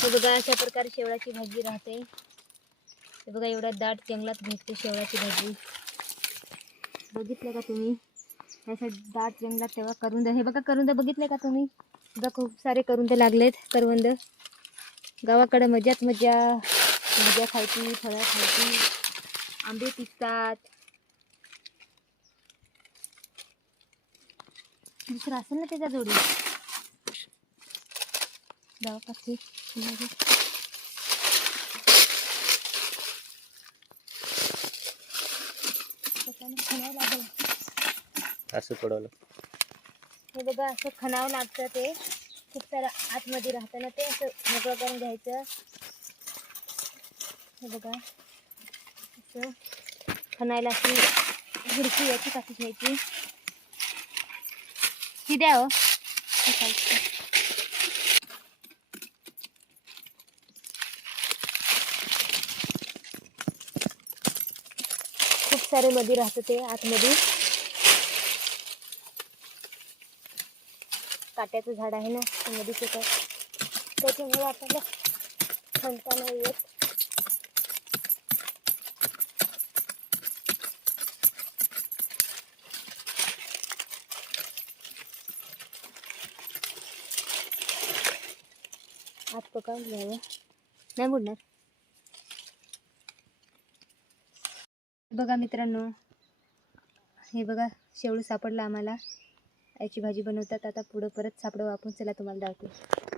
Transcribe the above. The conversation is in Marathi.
हे बघा अशा प्रकारे शेवळाची भाजी राहते. हे बघा एवढ्या दाट जंगलात भेटते शेवळाची भाजी. बघितलं का तुम्ही? अशा दाट जंगलात तेव्हा करुंद, हे बघा करुंद बघितले का तुम्ही? बघा खूप सारे करुंद लागलेत. करवंद गावाकडे मजाच मजा, मजा खायची, फळं खायची, आंबे पिकतात. दुसरं असेल ना त्याच्या जोडी गावाकडची असं पडवलं. हे बघा असं खणावं लागतं. ते खूप सारं आतमध्ये राहतं ना, ते असं मोकळं करून घ्यायचं. हे बघा असं खणायला अशी झुडकी याची काठी घ्यायची. ती द्या हो. खूप सारे मध्ये राहतं ते आतमध्ये. काट्याचं झाड आहे ना मध्ये, त्याच्यामुळे आपल्याला खणता नाही येत. आत पकडून घ्यावं, नाही बुडणार. बघा मित्रांनो, हे बघा शेवळं सापडलं आम्हाला. याची भाजी बनवतात आता पुढं, परत सापडू आपण. चला तुम्हाला दाखवते.